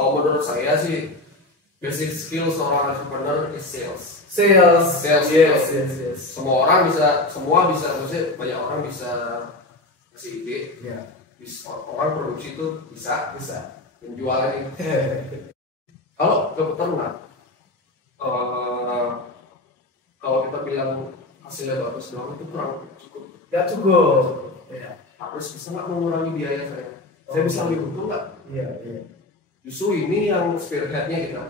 Kalau menurut saya sih basic skill seorang entrepreneur is sales. Sales. Yes. Semua bisa, maksudnya banyak orang bisa kasih ide. Yeah. Orang produksi itu bisa menjual ini. Kalau ke peternak, kalau kita bilang hasilnya bagus doang itu kurang cukup. Gak cukup. Ya. Harus bisa nggak mengurangi biaya saya. Saya bisa lebih untung nggak? Iya. Justru ini yang spearheadnya kita.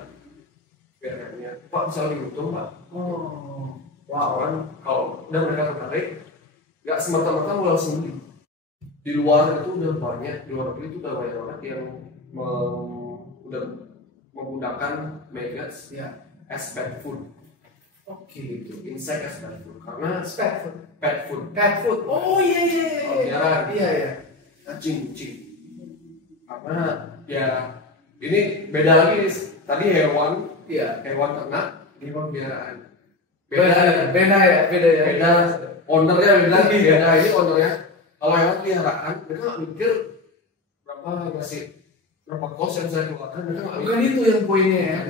Pak bisa lebih untung nggak? Wow kan, kalau udah mereka tertarik, nggak semata-mata mulai sendiri. Di luar itu udah banyak, di luar negeri itu udah banyak banget yang udah menggunakan maggots as pet food. Oke. Gitu, insect as pet food. Karena Pet food. Oh iya. Iya. Kucing. Karena ya ini beda lagi. Tadi hewan ternak, ini pemeliharaan. Beda ya. Ownernya beda. Ini ownernya. Kalau hewan peliharaan, mereka nggak mikir berapa kos yang saya keluarkan. Mereka nggak Bukan itu yang poinnya ya.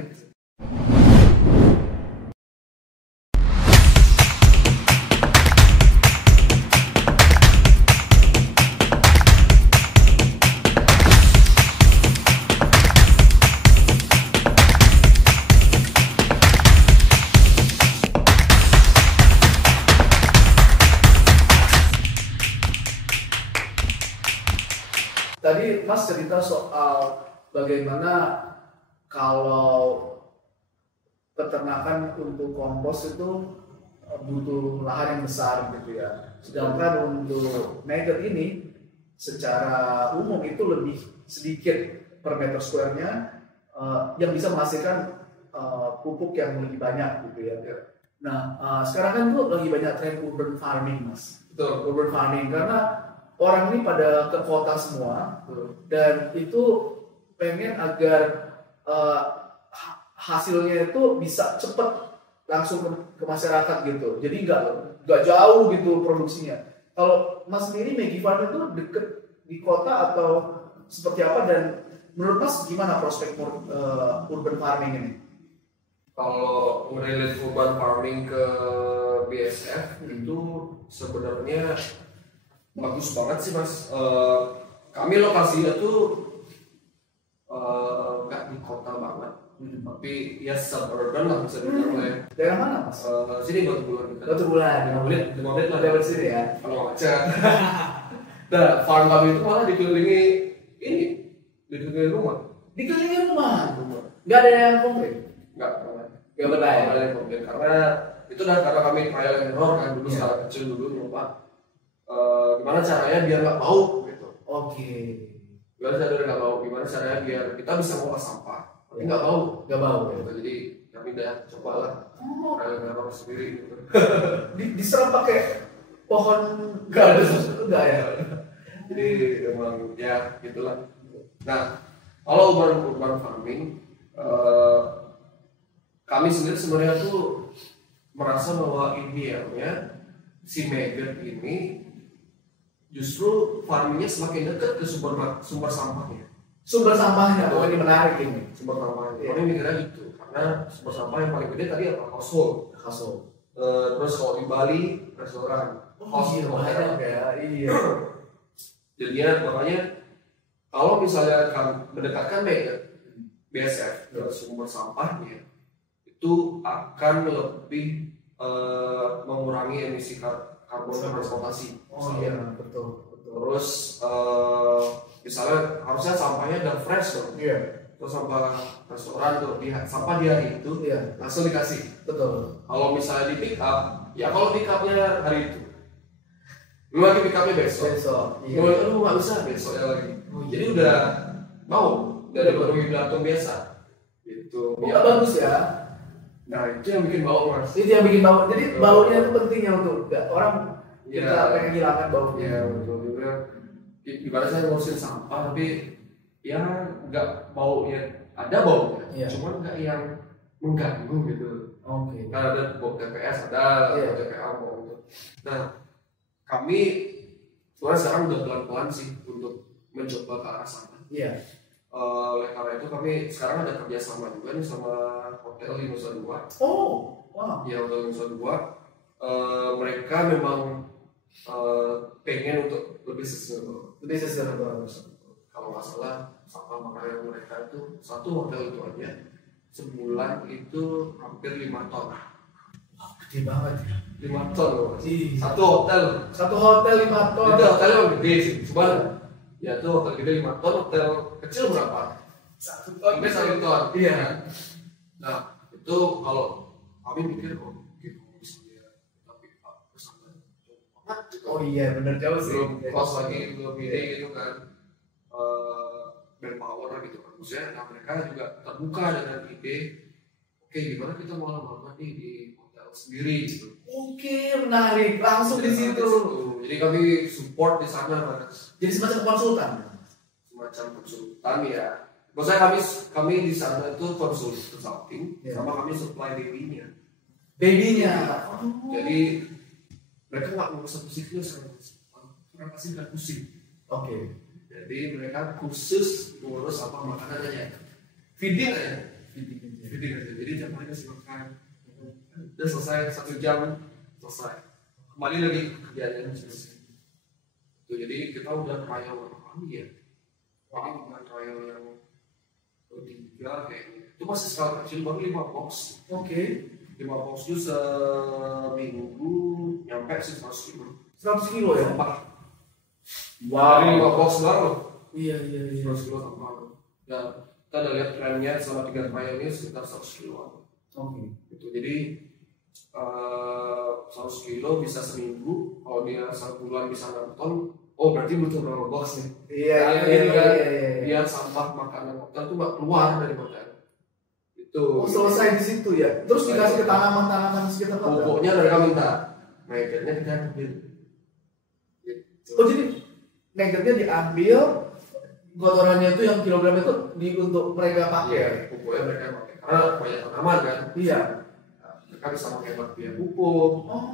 Tadi Mas cerita soal bagaimana kalau peternakan untuk kompos itu butuh lahan yang besar gitu ya. Sedangkan untuk maggot ini secara umum itu lebih sedikit per meter square-nya yang bisa menghasilkan pupuk yang lebih banyak gitu ya. Nah sekarang kan tuh lagi banyak tren urban farming Mas. Betul. Urban farming karena orang ini pada ke kota semua dan itu pengen agar hasilnya itu bisa cepat langsung ke masyarakat gitu. Jadi nggak jauh gitu produksinya. Kalau Mas sendiri Maggie Farm itu deket di kota atau seperti apa dan menurut Mas gimana prospek urban farming ini? Kalau relate urban farming ke BSF itu sebenarnya bagus banget sih Mas. Kami lokasinya tuh nggak di kota banget, tapi ya suburban lah bisa dibilang ya. Daerah mana Mas? Sini Batu Bulan. Batu Bulan. 5 menit lah dari sini ya. Kalau macet. Nah, farm kami itu malah dikelilingi rumah. Dikelilingi rumah. Nggak ada yang komplain. Nggak pernah ya. Ada yang komplain karena itu udah karena kami trial and error kan dulu secara kecil dulu nyoba. Gimana caranya biar nggak bau gitu. Oke. Gimana caranya biar kita bisa ngolah sampah tapi nggak bau gitu. Jadi kami udah coba lah trial sendiri gitu. Diserap pakai pohon nggak ya. Jadi emang ya gitulah. Nah kalau urban farming kami sendiri sebenarnya tuh merasa bahwa idealnya si maggot ini justru farmingnya semakin dekat ke sumber sampahnya. Sumber sampahnya, ini menarik ini. Sumber sampahnya. Kami mikirnya gitu, karena sumber sampah yang paling gede tadi apa? Household. Terus kalau di Bali restoran. Banyak ya. Iya. Jadinya makanya kalau misalnya mendekatkan BSF ke sumber sampahnya itu akan lebih mengurangi emisi karbon transportasi. Iya, betul. Terus misalnya harusnya sampahnya udah fresh dong. Iya. Terus sampah restoran tuh, sampah di hari itu langsung dikasih. Betul. Kalau misalnya di pick up, ya kalau pick upnya hari itu, lu lagi pick upnya besok. Iya. Lu nggak bisa besoknya lagi. Jadi udah dari berhidratum biasa. Itu. Ya bagus ya. Nah itu yang bikin bau Mas. Itu yang bikin bau. Jadi baunya itu pentingnya untuk orang kita pengen hilangkan bau. Iya betul juga. Ibarat saya ngurusin sampah tapi ya nggak baunya, ada baunya, cuman nggak yang mengganggu gitu. Oke. Karena ada bau TPS, ada bau TPA bau gitu. Nah kami sekarang udah pelan-pelan sih untuk mencoba ke arah sana. Iya. Oleh karena itu kami sekarang ada kerjasama juga nih sama hotel di Nusa Dua. Oh, wow. Ya, hotel Nusa Dua. Mereka memang pengen untuk lebih sustainable. Kalau nggak salah sampah makanan mereka itu satu hotel itu aja sebulan itu hampir 5 ton. Gede banget ya. 5 ton loh. Iya. Satu hotel 5 ton. itu hotelnya gede sih sebenarnya. Ya tuh hotel gede 5 ton, hotel kecil berapa? 1 ton. Sampai 1 ton. Iya. Nah itu kalau kami mikir kok gitu misalnya tapi bersama Oh iya, benar jauh sih. belum kos lagi belum ini gitu kan manpower gitu kan. Maksudnya nah, mereka juga terbuka dengan ide oke gimana kita mau lama-lama nih di hotel sendiri gitu. Oke, menarik. Langsung di situ. Jadi kami support di sana Mas. Jadi semacam konsultan. Semacam konsultan ya. Maksudnya kami di sana itu consulting sama kami supply baby-nya. Jadi mereka nggak ngurus satu siklus karena pasti nggak pusing. Oke. Jadi mereka khusus ngurus apa makanannya. Feeding aja. Jadi jam hari kasih makan. Udah selesai 1 jam selesai. Kembali lagi ke kerjaan selesai. Itu jadi kita udah trial berapa kali ya? Ini bukan trial yang ketiga kayaknya. Itu masih skala kecil baru 5 box. Oke. 5 box itu seminggu nyampe sih 100 kilo. 100 kilo ya? Sampah. Wow. Dari 5 box baru. Iya. 100 kilo sampah. Dan kita udah lihat trennya selama 3 trial ini sekitar 100 kilo. Oke. Gitu. Jadi 100 kilo bisa seminggu. Kalau dia 1 bulan bisa 6 ton. Oh berarti butuh berapa box nih? Iya. Biar sampah makanan hotel tuh nggak keluar dari hotel. Itu. Oh, selesai di situ ya. Terus dikasih ke tanaman-tanaman sekitar hotel. Pupuknya mereka minta, nuggetnya kita ambil. Gitu. Oh jadi nuggetnya diambil, kotorannya itu yang kilogram itu untuk mereka pakai. Iya, pupuknya mereka pakai. Karena banyak tanaman kan. Iya. Mereka bisa pakai bakpia pupuk. Oh.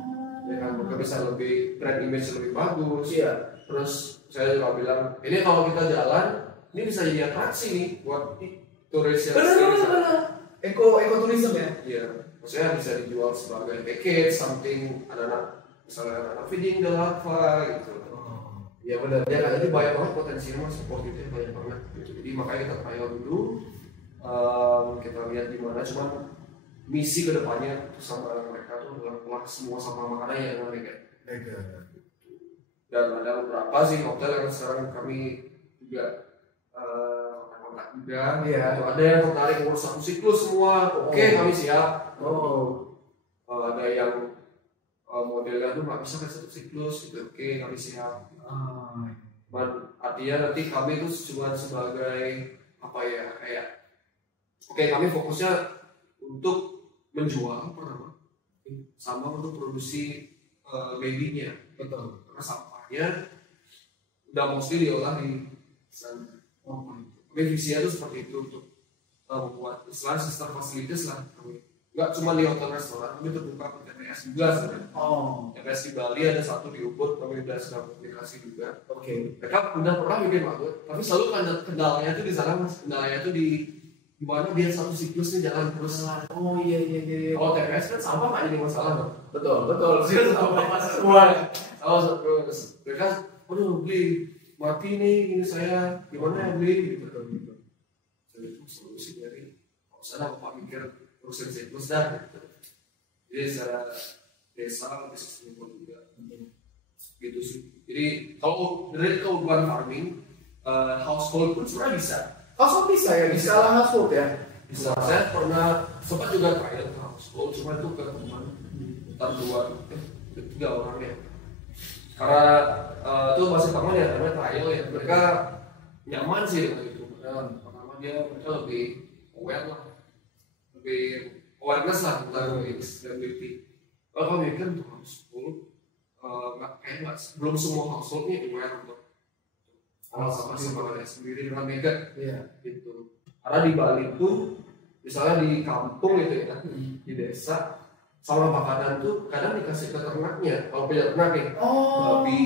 Mereka bisa lebih brand image lebih bagus. Iya. Terus saya juga bilang, ini kalau kita jalan, ini bisa jadi atraksi nih buat turis yang Benar. Ekoturism ya. Iya, maksudnya bisa dijual sebagai package, something anak-anak, misalnya anak feeding the larva gitu. Iya benar. Ya kan, jadi banyak banget potensinya mas, positifnya banyak banget. Gitu. Jadi makanya kita trial dulu, kita lihat gimana. Cuman misi kedepannya sama mereka tuh adalah semua sama makanan yang mereka. Dan ada beberapa sih hotel yang sekarang kami juga kontak juga. Iya. Ada yang tertarik ngurus satu siklus semua. Oke, kami siap. Ada yang modelnya tuh nggak bisa ke satu siklus gitu. Oke, kami siap. Artinya nanti kami itu cuma sebagai apa ya kayak oke kami fokusnya untuk menjual pertama sama untuk produksi babynya. Betul. Karena sampahnya udah mostly diolah di sana. Kami visinya itu seperti itu untuk membuat Islam sister facilities lah kami. Nggak cuma di hotel restoran, kami terbuka ke TPS juga sebenarnya. TPS di Bali ada satu di Ubud, kami udah sedang komunikasi juga. Oke. Mereka udah pernah bikin bagus, tapi selalu kendalanya tuh di sana mas. Kendalanya tuh di gimana biar satu siklus nih jalan terus. Oh iya. Kalau TPS kan sampah nggak jadi masalah dong. Betul. Sampah semua. Sampah terus. Mereka, aduh beli mati nih ini saya gimana ya beli gitu. Jadi itu solusi dari kalau sana bapak mikir urusan siklus dah gitu. Jadi secara desa lebih sustainable juga gitu sih. Jadi kalau dari ke urban farming household pun sebenarnya bisa. Household bisa ya, bisa lah household ya. Bisa. Saya pernah sempat juga trial ke household, cuma itu ke teman sekitar 3 orang ya. Karena itu masih teman ya, karena trial ya. Mereka nyaman sih dengan itu. Pertama mereka lebih aware lah, lebih awareness lah tentang sustainability. Kalau kami mikir untuk household, belum semua household ini aware untuk sama sendiri dengan mega gitu. Karena di Bali itu misalnya di kampung gitu ya, di desa sama makanan tuh kadang dikasih ke ternaknya. Kalau punya ternak nih, babi,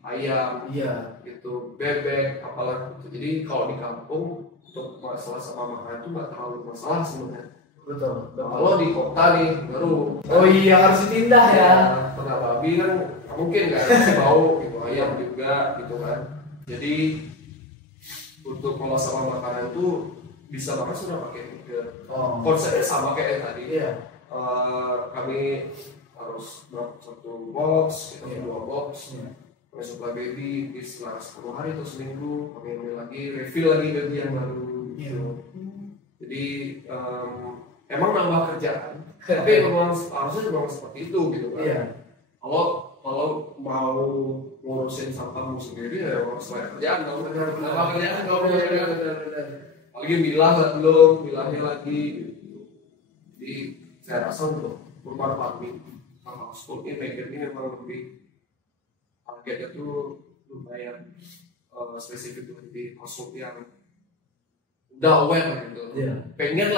ayam, gitu, bebek, apalagi gitu. Jadi kalau di kampung untuk masalah sama makanan itu nggak terlalu masalah sebenarnya. Betul. Kalau di kota nih baru. Oh iya, harus dipindah ya. Ternak babi kan mungkin nggak ada bau gitu, ayam juga gitu kan. Jadi untuk kalau sama makanan itu bisa banget sudah pakai tiga. Konsepnya sama kayak yang tadi. Iya. Kami harus satu box, kita dua box. Kami supply baby di setelah 10 hari atau seminggu kami ambil lagi refill lagi baby yang baru gitu. Jadi emang nambah kerjaan, tapi memang harusnya memang seperti itu gitu kan. Iya. Kalau mau ngurusin sampahmu sendiri ya harus banyak kerjaan dong. Nambah kerjaan kalau lagi milahnya lagi. Jadi saya rasa untuk bermanfaat nih sama school ini memang lebih targetnya tuh lumayan spesifik di household yang udah aware gitu. Pengen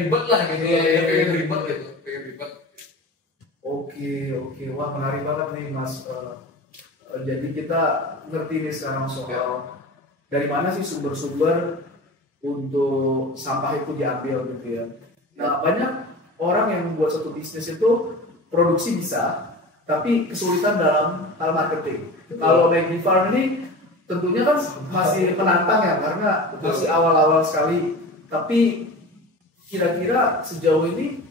ribet lah gitu. Pengen ribet. Oke, wah menarik banget nih Mas. Jadi kita ngerti nih sekarang soal dari mana sih sumber-sumber untuk sampah itu diambil gitu ya. Nah, banyak orang yang membuat satu bisnis itu produksi bisa, tapi kesulitan dalam hal marketing. Kalau Maggie Farm ini tentunya kan masih menantang ya, karena masih awal-awal sekali. Tapi kira-kira sejauh ini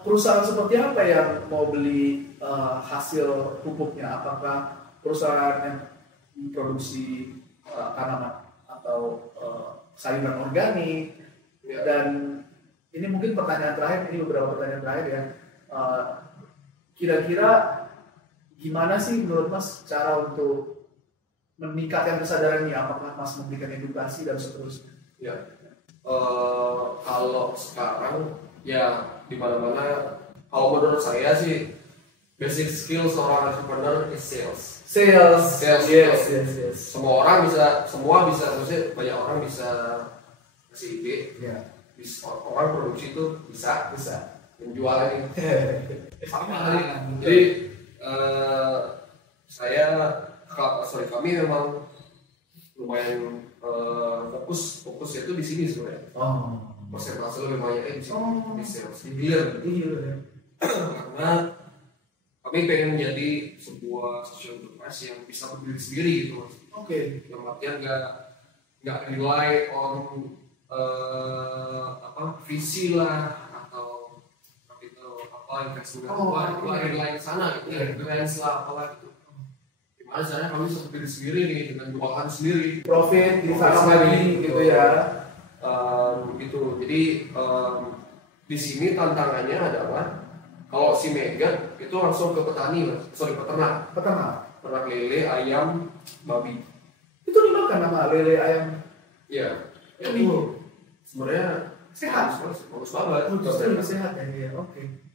perusahaan seperti apa yang mau beli hasil pupuknya? Apakah perusahaan yang memproduksi tanaman atau sayuran organik? Dan ini mungkin pertanyaan terakhir, ini beberapa pertanyaan terakhir ya. Kira-kira gimana sih menurut Mas cara untuk meningkatkan kesadaran ini? Apakah Mas memberikan edukasi dan seterusnya? Ya, kalau sekarang ya di mana-mana, kalau menurut saya sih basic skill seorang entrepreneur is sales. Yes. Semua bisa, maksudnya banyak orang bisa kasih ide. Orang produksi itu bisa menjual ini sama kali. Jadi kami memang lumayan fokus itu di sini sebenarnya. Persentase lebih banyak di sales, di dealer. Karena kami pengen menjadi sebuah social enterprise yang bisa berdiri sendiri gitu. Dalam artian nggak rely on visi lah atau investment itu rely ke sana gitu, grants lah apalah gitu. Gimana caranya kami bisa berdiri sendiri nih dengan jualan sendiri, profit di lagi gitu ya. Gitu. Jadi di sini tantangannya adalah kalau si Megan itu langsung ke peternak lele, ayam, babi. Itu dimakan nama lele, ayam? Iya. Itu sebenarnya sehat, bagus banget. Justru lebih sehat ya.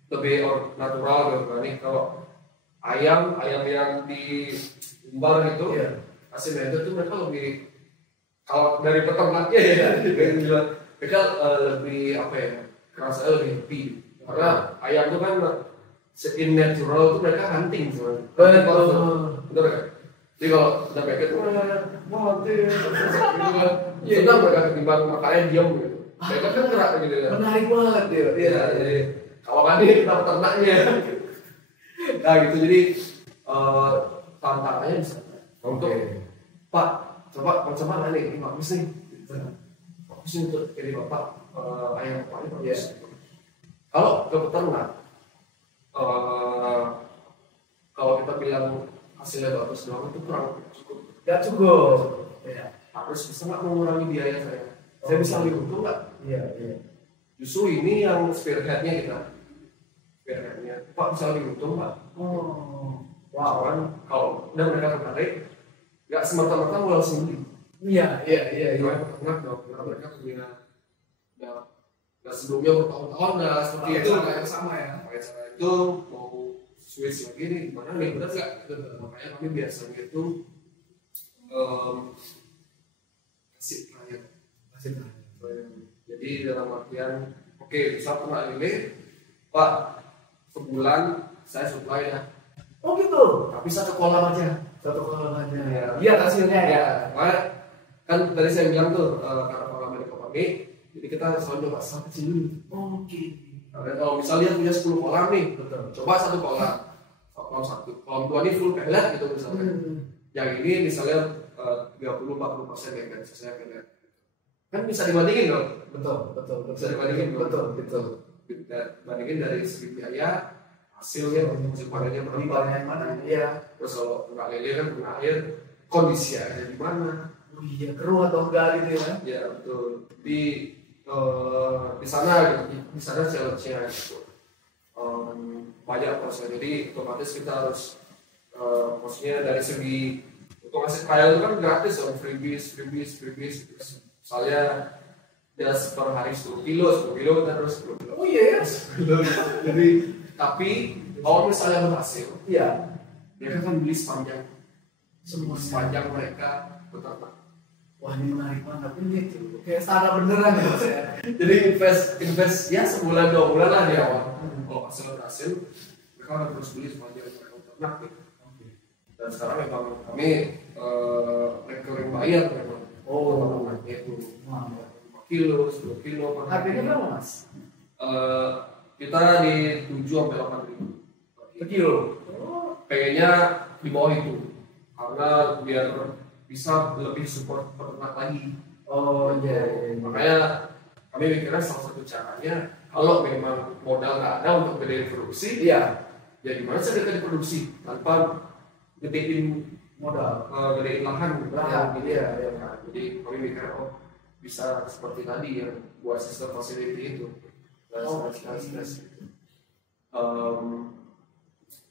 Lebih natural, organik. Kalau ayam yang di umbar gitu, hasil Megan tuh mereka lebih, kalau dari peternaknya mereka lebih kerasa lebih happy. Karena ayam itu kan in natural itu mereka hunting sebenarnya. Betul kan? Jadi kalau udah pakai itu sudah mereka ketimbang makannya diam gitu. Mereka kan gerak gitu ya. Menarik banget ya. Jadi kalau kami kita peternaknya. Nah gitu, jadi tantangannya bisa untuk Pak, coba nih, ini bagus nih. Bagus nih untuk jadi bapak ayam paling bagus. Kalau ke peternak, kalau kita bilang hasilnya bagus doang itu kurang cukup. Gak cukup. Harus bisa nggak mengurangi biaya saya? Saya bisa lebih untung nggak? Iya. Justru ini yang spearheadnya kita. Pak bisa lebih untung nggak? Kan kalau udah mereka tertarik, nggak semata-mata modal sendiri. Iya. Peternak dong, karena mereka punya sebelumnya bertahun-tahun seperti itu kayak sama ya. Kayak cara itu mau switch lagi nih gimana nih, benar nggak? Makanya kami biasanya itu kasih klien. Jadi dalam artian, bisa pernah ini, Pak, sebulan saya supply ya. Oh gitu. Tapi satu kolam aja. Biar hasilnya ya. Makanya kan tadi saya bilang tuh karena kolam rame, jadi kita selalu coba skala kecil dulu. Oke. Dan kalau misalnya dia punya 10 kolam nih, Betul. coba satu kolam, kolam 2 ini full pelet gitu misalnya. Yang ini misalnya 30-40% ya kan, sisanya pelet. Kan bisa dibandingin dong. Betul. Bisa dibandingin dong. Betul. Bandingin dari segi biaya, hasilnya, hasil panennya Di berapa. yang mana? Iya. Terus kalau nggak lele kan kena air, kondisi airnya di mana? Oh iya, keruh atau enggak gitu ya? Ya betul. Di sana challenge-nya gitu. Banyak proses. Jadi otomatis kita harus maksudnya dari segi untuk ngasih trial itu kan gratis dong, freebies. Misalnya just per hari 10 kilo kita terus 10 kilo. Oh iya ya? Jadi tapi kalau misalnya berhasil, Iya. mereka kan beli sepanjang mereka beternak. Wah ini menarik banget, ini tuh kayak startup beneran ya Mas ya. Jadi invest ya sebulan 2 bulan lah di awal. Kalau hasil berhasil, mereka akan terus beli sepanjang mereka beternak gitu. Dan sekarang memang kami recurring buyer memang. Oh, itu wah. 5 kilo, 10 kilo. Harganya berapa Mas? Kita di 7-8 ribu Per kilo. pengennya di bawah itu karena biar bisa lebih support peternak lagi. Oh iya. Makanya kami mikirnya salah satu caranya kalau memang modal nggak ada untuk gedein produksi, Iya. ya gimana sih kita diproduksi tanpa gedein Modal. gedein lahan gitu. Iya. Nah, jadi kami mikir bisa seperti tadi yang buat sistem facility itu.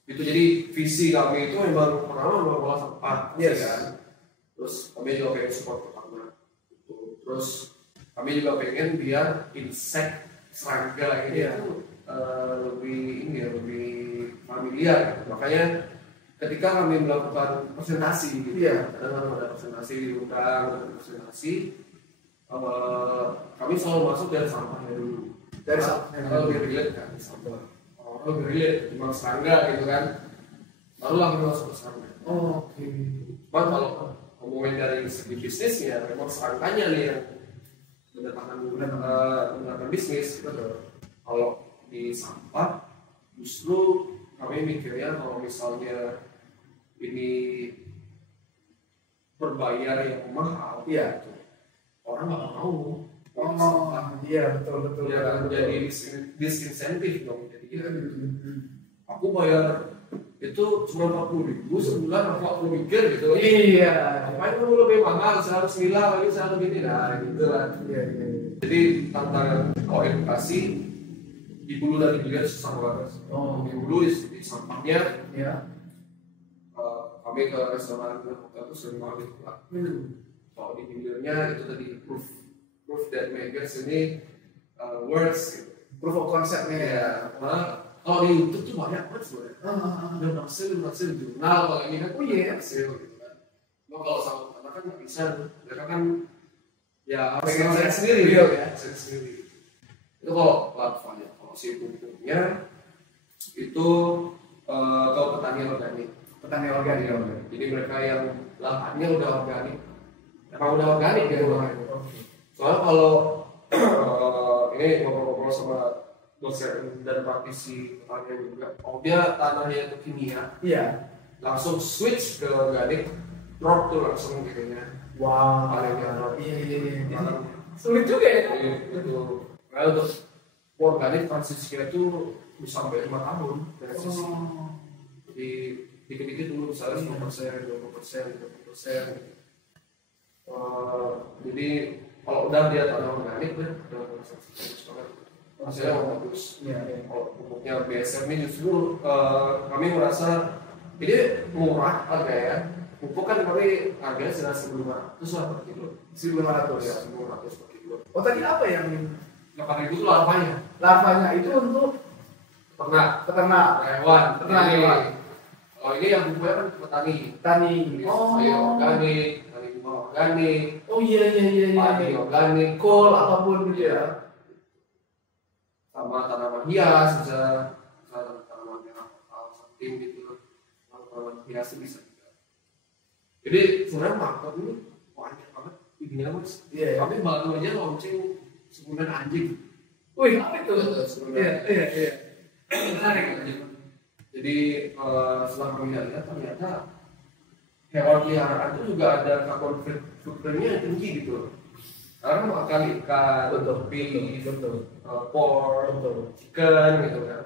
Itu jadi visi kami itu memang pertama mengolah sampah, Yes. kan. Terus kami juga pengen support peternak. Terus kami juga pengen biar insek serangga ini itu lebih familiar. Gitu. Makanya ketika kami melakukan presentasi, gitu, kadang ada presentasi diundang, kami selalu masuk dari sampahnya dulu. Dari sampah. Kalau lebih relate kan sampah. Kalau lebih relate cuma serangga gitu kan. Barulah kami masuk ke serangga. Oke. Cuman kalau ngomongin dari segi bisnisnya, memang serangkanya nih yang mendatangkan bisnis. Kalau di sampah, justru kami mikirnya kalau misalnya ini berbayar yang mahal, orang nggak mau. Iya betul. Ya kan jadi disinsentif dong. Jadi aku bayar itu cuma 40.000 sebulan, aku mikir gitu. Iya. Ngapain kamu lebih mahal? Saya harus milah lagi, saya harus gini, nah gitu kan. Iya. Jadi tantangan kalau edukasi di hulu dan di hilir susah banget. Di hulu di sampahnya, kami ke restoran hotel itu sering banget itu lah. Kalau di hilirnya itu tadi proof that makers ini works. Gitu. Proof of conceptnya. Ya, kalau di YouTube tuh banyak banget sebenarnya. Udah berhasil di jurnal kalau ini kan, berhasil gitu kan. Kalau sama anak kan nggak bisa, mereka kan ya harus saya sendiri ya. Saya sendiri. Itu kalau platformnya, kalau si pupuknya itu ke petani organik. Jadi mereka yang lahannya udah organik, emang udah organik ya. Soalnya kalau ini ngobrol-ngobrol sama dosen dan praktisi pertanian juga, dia tanahnya itu kimia, langsung switch ke organik, drop tuh langsung kayaknya. Wow. Panennya drop. Iya. Sulit juga ya. Itu. Nah untuk organik transisinya itu bisa sampai 5 tahun dari sisi. Jadi dikit-dikit dulu misalnya 10%, 20%, 30%. Jadi kalau udah dia tanah organik udah bagus banget. Hasilnya bagus. Kalau pupuknya BSM ini justru kami merasa ini murah harga ya. Pupuk kan kami harganya sudah 1.500 lah per kilo. 1.500 ya, 1.500 per kilo. Oh tadi apa yang 8.000 itu larvanya. Larvanya itu untuk peternak hewan. Oh ini yang pupuknya kan petani. Sayur organik, tani bunga organik. Oh iya. Padi organik, Kol apapun gitu ya. Sama tanaman hias bisa tanaman merah something gitu. Tanaman hias bisa juga. Jadi sebenarnya market ini banyak banget. ini mas. Iya. Kami baru aja launching sebulan anjing. Wih, apa itu? Iya. Menarik aja. Jadi setelah kami lihat ternyata hewan peliharaan itu juga ada carbon footprintnya yang tinggi gitu. Karena makan ikan, beef, pork, chicken gitu kan.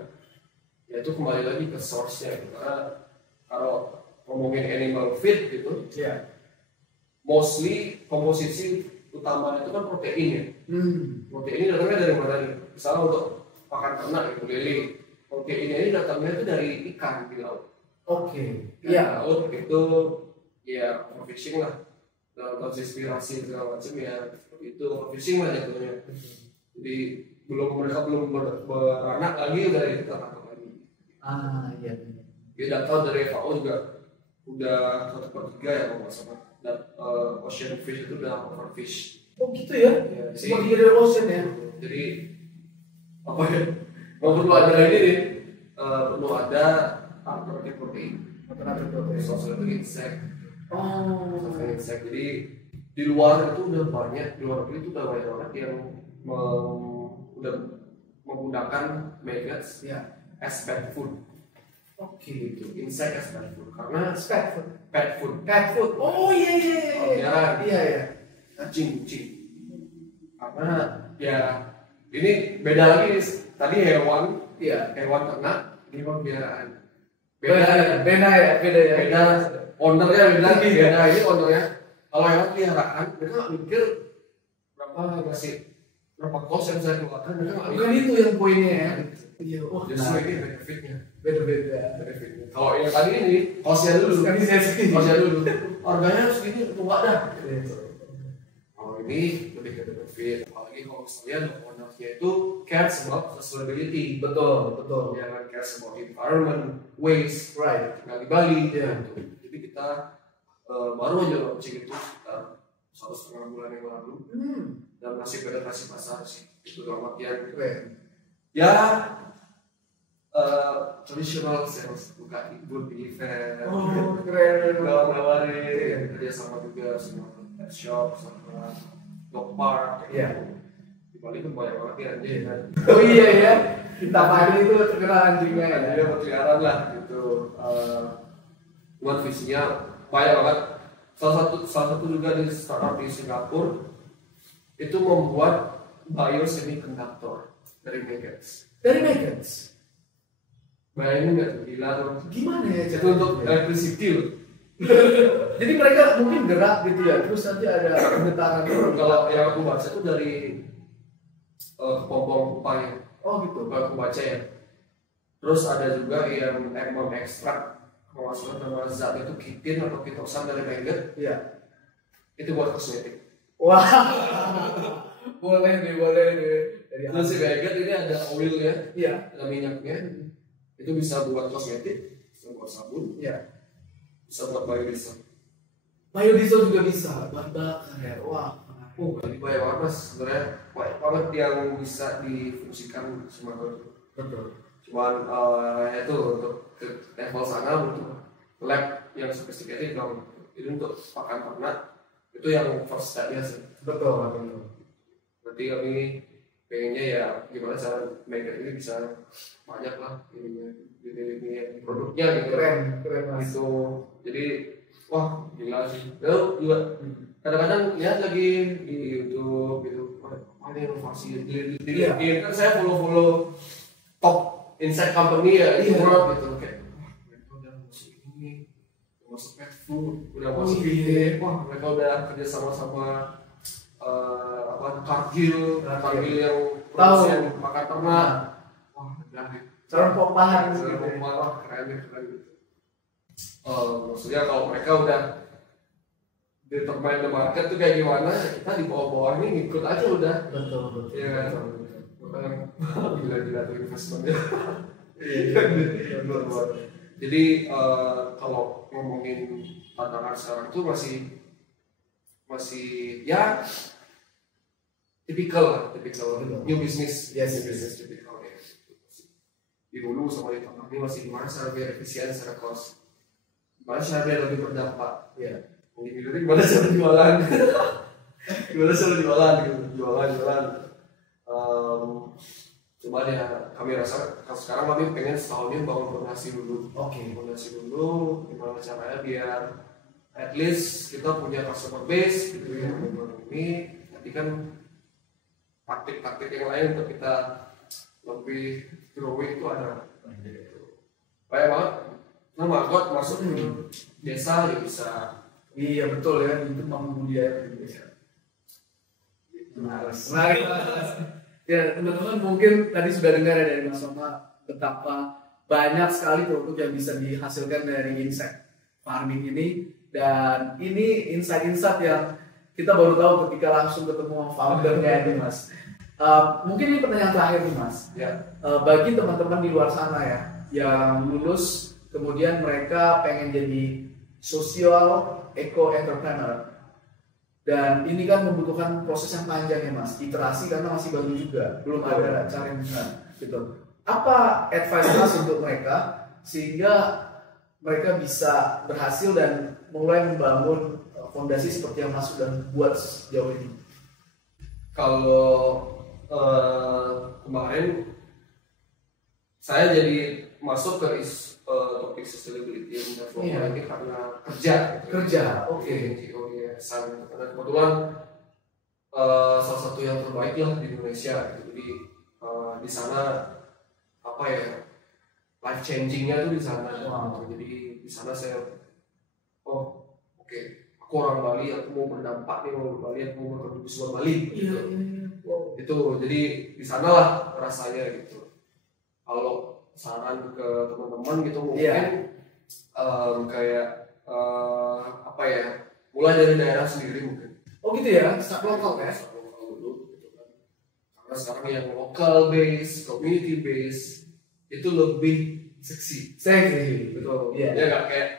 Ya itu kembali lagi ke source-nya gitu. Karena kalau ngomongin animal feed gitu, mostly komposisi utamanya itu kan protein ya. Protein ini datangnya dari mana nih? Misalnya untuk pakan ternak gitu, lele. Protein ini datangnya itu dari ikan di laut. Iya. Laut itu ya overfishing lah. Dalam konteks inspirasi segala macam ya seperti itu overfishing lah jatuhnya. Jadi mereka belum beranak lagi dari kita tangkap lagi. Iya. Dia data dari FAO juga udah 1/3 ya kalau nggak salah. Dan ocean fish itu udah overfish. Oh gitu ya? Seperti dari ocean ya? Jadi apa ya? Mau perlu ada ini nih, perlu ada alternatif protein. Salah satu insect. Jadi di luar itu udah banyak, di luar negeri itu udah banyak orang yang udah menggunakan maggots as pet food. Gitu. Insect as pet food. Karena pet food. Oh iya. Kucing. Karena ya ini beda lagi. Tadi hewan ternak, ini hewan peliharaan. Beda ya. Ownernya beda. Ini ownernya. Kalau hewan peliharaan, mereka nggak mikir berapa kos yang saya keluarkan. Mereka nggak mikir. Bukan itu yang poinnya ya. Iya. Justru ini benefitnya. Beda. Kalau yang tadi ini kosnya dulu. Harganya segini tua dah. Kalau ini lebih ke benefit. Apalagi kalau misalnya ownernya itu cares about sustainability. Betul. Jangan cares about environment, waste, tinggal di Bali. Jadi kita baru aja launching itu sekitar 1,5 bulan yang lalu. Dan masih penetrasi pasar sih. Itu dalam artian ya traditional sales, buka good event. Keren. Nawarin kerja sama juga sama pet shop, sama dog park. Di Bali kan banyak banget ya anjing kan. Oh iya ya, kita Bali itu terkenal anjingnya ya. Dia berkeliaran lah gitu. Buat visinya banyak banget. Salah satu juga di startup di Singapura itu membuat biosemiconductor dari maggots. Bayangin nggak tuh, gila tuh. Gimana ya? Itu untuk electricity loh. Jadi mereka mungkin gerak gitu ya, terus nanti ada getaran. Kalau yang aku baca itu dari kepompong upaya. Oh gitu. Kalau aku baca ya. Terus ada juga yang mengekstrak kalau nama zat itu kitin atau kitosan dari maggot. Iya. Itu buat kosmetik. Wah. boleh nih. Terus si maggot ini ada oilnya, Iya. ada minyaknya. Itu bisa buat kosmetik, bisa buat sabun, bisa buat biodiesel. Biodiesel juga bisa, buat bakar ya. Wah. Jadi banyak banget mas, sebenarnya banyak banget yang bisa difungsikan semua itu. Betul. Cuman itu untuk ke level sana butuh lab yang sophisticated dong. Ini untuk pakan ternak itu yang first step-nya sih. Betul. Berarti kami pengennya ya gimana cara maggot ini bisa banyak lah ini produknya gitu. Keren mas. Itu jadi wah gila sih. Lalu juga kadang-kadang lihat lagi di YouTube gitu, ada inovasi di kan saya follow top insect company ya di world gitu kayak mereka udah masuk ini, masuk pet food, udah masuk ini, mereka udah kerja sama Cargill yang produsen pakan ternak. Cara pompahan keren gitu. Maksudnya kalau mereka udah determine the market tuh kayak gimana, kita di bawah-bawah ini ngikut aja udah. Betul. Iya kan? Gila tuh investmentnya. Jadi kalau ngomongin tantangan sekarang tuh masih ya tipikal new business. Business tipikal ya. Di hulu sama di tengah ini masih gimana cara biar efisien secara cost, gimana cara biar lebih berdampak. Gimana cara jualan. Gimana sih jualan gitu, jualan. Cuma ya kami rasa sekarang kami pengen setahun ini bangun fondasi dulu. Fondasi dulu, gimana caranya biar at least kita punya customer base gitu ya. Ini nanti kan taktik-taktik yang lain untuk kita lebih growing itu ada. Banyak banget. Nah, Margot masuk ke desa ya bisa. Iya betul ya, itu memang budaya Indonesia. Menarik. Ya teman-teman mungkin tadi sudah dengar ya dari Mas Soma betapa banyak sekali produk yang bisa dihasilkan dari insect farming ini, dan ini insight-insight yang kita baru tahu ketika langsung ketemu foundernya ini Mas. Mungkin ini pertanyaan terakhir nih Mas. Ya. Bagi teman-teman di luar sana ya yang lulus kemudian mereka pengen jadi social eco entrepreneur. Dan ini kan membutuhkan proses yang panjang ya Mas, iterasi karena masih baru juga, belum ada cara yang benar gitu. Apa advice Mas untuk mereka sehingga mereka bisa berhasil dan mulai membangun fondasi seperti yang Mas sudah buat sejauh ini? Kalau kemarin saya jadi masuk ke topik sustainability and development ini karena kerja. Karena kebetulan salah satu yang terbaik lah di Indonesia gitu. Jadi di sana apa ya, life changingnya tuh di sana. Jadi di sana saya aku orang Bali, aku mau berdampak nih, mau Bali, aku mau berkontribusi buat Bali gitu. Itu jadi di sana lah rasanya gitu. Kalau saran ke teman-teman gitu mungkin kayak apa ya, mulai dari daerah sendiri mungkin. Oh gitu ya, start lokal ya? Start lokal dulu gitu kan. Karena sekarang yang local base, community base itu lebih seksi. Betul. Ya nggak kayak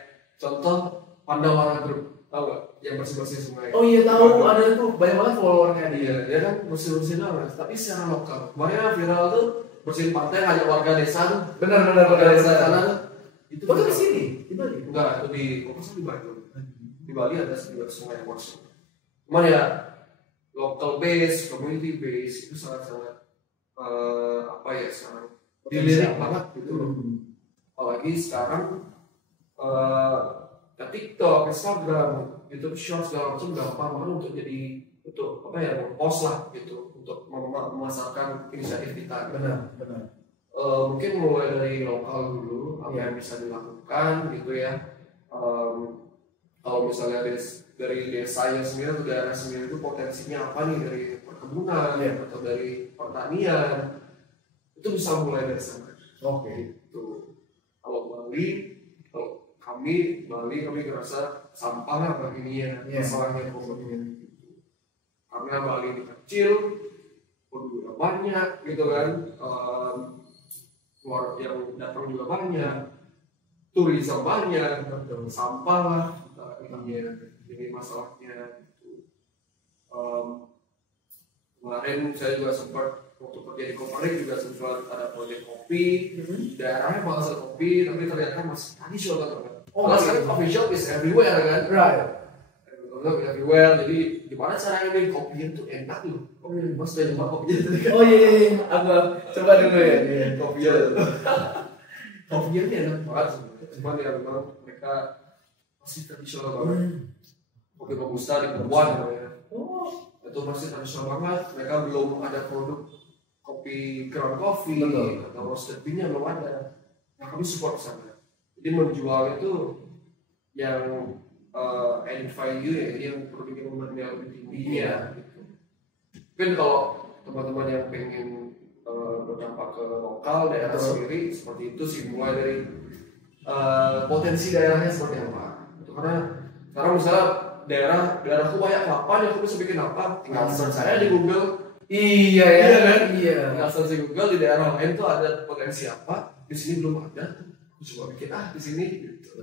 contoh Pandawana Group, tahu nggak? Yang bersih-bersih sungai. Oh iya tahu, ada tuh banyak banget followernya dia. Dia kan bersih-bersih doang, tapi secara lokal. Kemarin viral tuh bersihin pantai hanya warga desa tuh. Benar Warga desa sana tuh. Itu di sini, di Bali. Enggak, itu di Bali. Di Bali ada sebuah sungai yang masuk. Cuman ya local base, community base itu sangat-sangat apa ya sekarang dilirik banget gitu. Apalagi sekarang TikTok, Instagram, YouTube Shorts segala macam gampang banget untuk apa ya, post lah gitu untuk memasarkan inisiatif kita. Benar. Mungkin mulai dari lokal dulu apa yang bisa dilakukan gitu ya. Kalau misalnya dari desanya sendiri atau daerah sendiri itu potensinya apa nih, dari perkebunan atau dari pertanian, itu bisa mulai dari sana. Itu kalau kami ngerasa sampah lah begininya, masalahnya pokoknya gitu. Karena Bali ini kecil, penduduknya banyak gitu kan, luar yang datang juga banyak, turisme banyak, sampah lah. Ini masalahnya gitu. Kemarin saya juga sempat waktu kerja di Koparik juga sempat ada proyek kopi, daerahnya penghasil kopi, tapi ternyata masih tradisional banget. Karena sekarang coffee shop is everywhere kan, everywhere. Jadi gimana caranya bikin kopinya tuh enak loh. Mas udah nyoba kopinya tadi kan? Oh iya, aku coba dulu ya. Kopinya enak banget sebenarnya. Cuman ya memang mereka masih tradisional banget. Kopi robusta di Purwan namanya. Itu masih tradisional banget. Mereka belum ada produk kopi ground coffee atau roasted bean-nya belum ada. Nah kami support sana. Jadi menjual itu yang added value ya, yang produk yang lebih tingginya. Gitu. Mungkin kalau teman-teman yang pengen berdampak ke lokal daerah sendiri seperti itu sih, mulai dari potensi daerahnya seperti apa. Karena sekarang misalnya daerahku banyak kelapa, aku bisa bikin apa? Tinggal search saya di Google. Iya kan? Tinggal search di Google, di daerah lain tuh ada potensi apa? Di sini belum ada. Aku coba bikin di sini. Gitu.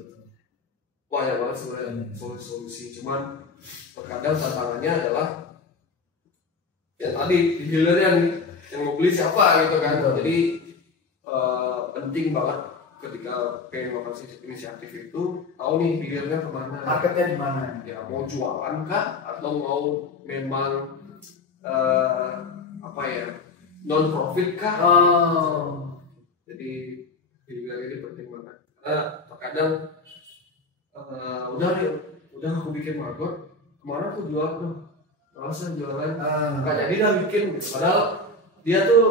Banyak banget sebenarnya solusi. Cuman terkadang tantangannya adalah ya tadi di dealernya nih yang mau beli siapa gitu kan. Jadi penting banget ketika pengen melakukan inisiatif itu tahu nih dealernya kemana, marketnya di mana, ya mau jualan kah atau mau memang apa ya, non profit kah? Jadi dibilang ini penting banget. Karena terkadang udah aku bikin margot, kemana aku jual tuh, malesan jualan, nggak jadi dah bikin. Gitu. Padahal dia tuh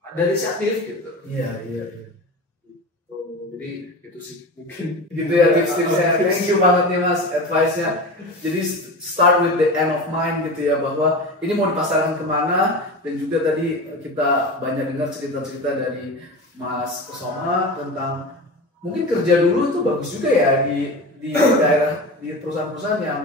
ada inisiatif gitu. Iya. Jadi itu sih mungkin. Gitu ya tips-tipsnya. Thank you banget nih Mas advice-nya. Jadi start with the end of mind gitu ya, bahwa ini mau dipasarkan kemana. Dan juga tadi kita banyak dengar cerita-cerita dari Mas Kusoma tentang mungkin kerja dulu itu bagus juga ya di daerah, di perusahaan-perusahaan yang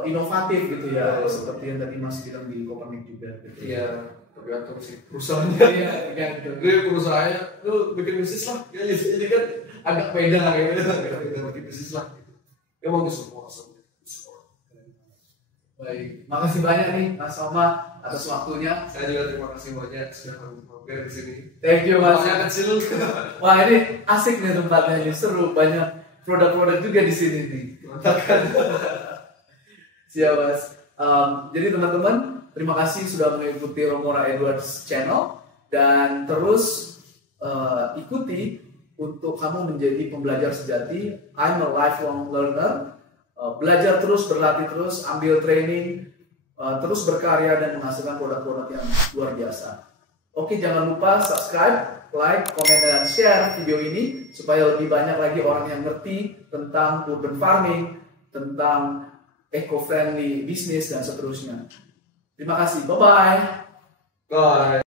inovatif gitu ya, seperti yang tadi Mas bilang di Copernic juga gitu. Iya, tergantung sih perusahaannya. Iya, tergantung. Jadi perusahaannya lu bikin bisnis lah, ya jadi kan agak beda lah gitu, agak bikin bisnis lah. Ya mau disupport semua. Baik, makasih banyak nih Mas Soma atas waktunya. Saya juga terima kasih banyak sudah mampir di sini. Thank you Mas. Tempatnya kecil. Wah ini asik nih tempatnya, ini seru, banyak produk-produk juga di sini nih. Siap Mas. Jadi teman-teman, terima kasih sudah mengikuti Romora Edwards channel dan terus ikuti untuk kamu menjadi pembelajar sejati. I'm a lifelong learner. Belajar terus, berlatih terus, ambil training, terus berkarya dan menghasilkan produk-produk yang luar biasa. Oke, jangan lupa subscribe, like, komen, dan share video ini supaya lebih banyak lagi orang yang ngerti tentang urban farming, tentang eco-friendly bisnis dan seterusnya. Terima kasih, bye-bye. Bye.